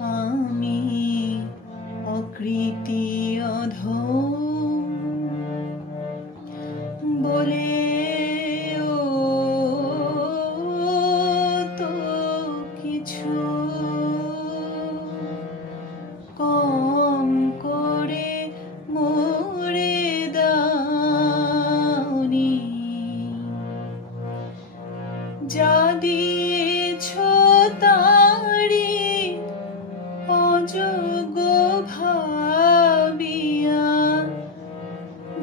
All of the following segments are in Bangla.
আমি অকৃতি অধম বলেও তো কিছু কম করে মোরে দাওনি। যা দিয়েছ তারি অযোগ্য ভাবিয়া,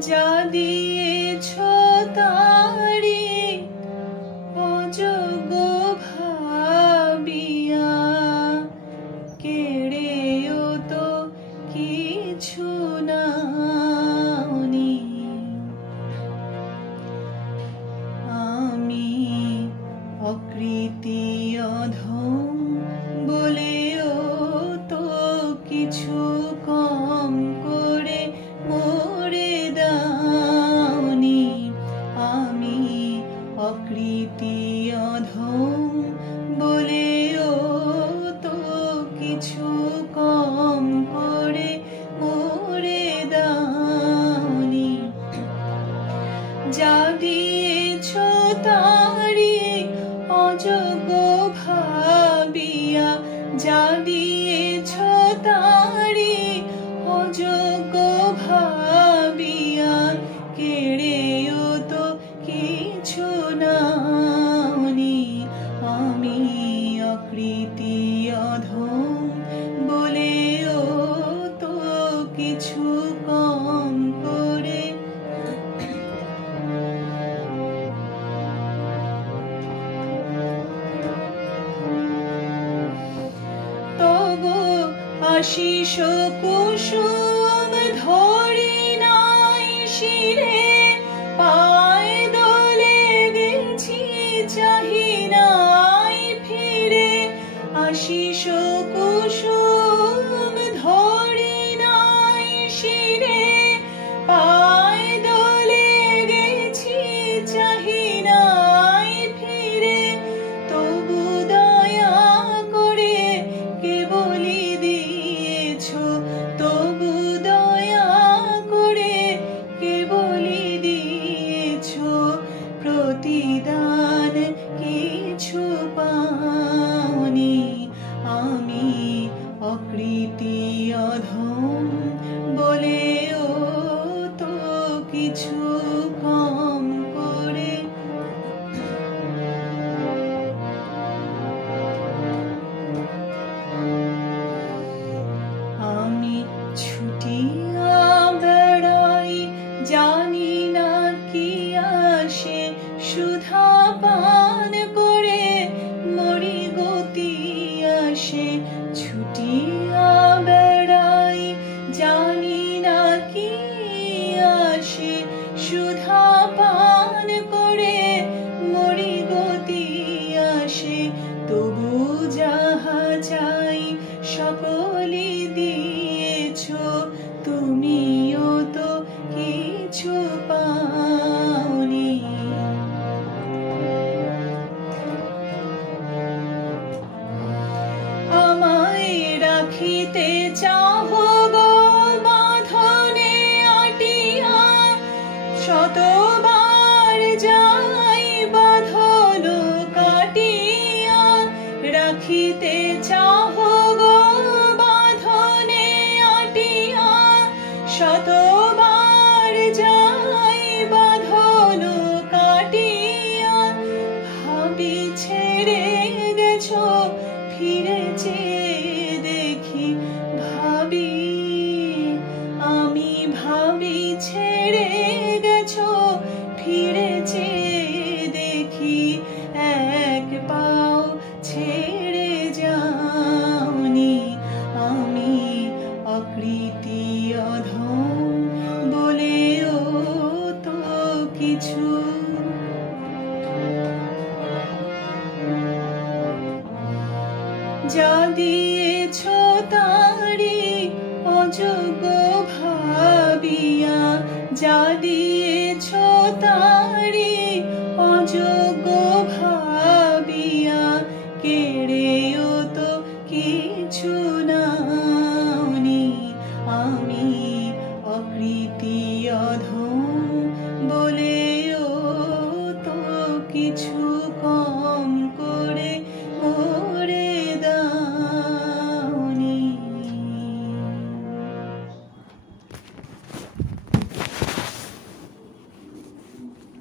যা দিয়েছ তারি অযোগ্য ভাবিয়া, কেড়েও তো কিছু নাওনি। আমি অকৃতি অধম বলেও তো কিছু কম করে মোরে দাওনি। আমি অকৃতি অধম বলেও তো কিছু কম করে মোরে দাওনি। যা দিয়েছ তারি অযোগ্য ভাবিয়া, যা দিয়েছ তারি অযোগ্য ভাবিয়া, কেড়েও তো কিছু নাওনি। আমি অকৃতি অধম বলেও তো কিছু কম করে আশিস কুসুম ধরি নাই শিরে, পায় দোলে গেছি চাহি নাই ফিরে। আশিস কুসুম ধরি নাই শিরে, পায় দোলে গেছি চাহি নাই ফিরে। তবু দয়া করে কেবলি দিয়েছ, তবু দয়া করে কেবলি দিয়েছ, প্রতিদান কিছু পাওনি। আমি অকৃতি অধম বলেও তো কিছু কম করে আমি ছুটিয়া বেড়াই, জানি না কি আসে, সুধা পান করে মরি গতি আসে। ছুটিয়া বেড়াই, জানি না কি আসে, সুধা পান করে মরি গতি আসে। তবু যাহা চাই সকলি দিয়েছ, তুমিও তো কিছু পাওনি। আমায় রাখিতে চাহ গো বাঁধনে আটিয়া, শতবার যাই বাঁধন কাটিয়া। রাখিতে চাহ গো বাঁধনে আটিয়া, শতবার যাই বাঁধন কাটিয়া। ভাবি ছেড়ে গেছ ফিরে চেয়ে দেখি, ভাবি আমি ভাবি ছেড়ে গেছ ফিরে চেয়ে দেখি। এক পাও ছেড়ে যাওনি। আমি অকৃতি অধম বলেও তো কিছু যা দিয়েছ তারি অযোগ্য ভাবিয়া, যা দিয়েছ তারি অযোগ্য ভাবিয়া, কেড়েও তো কিছু না। কর।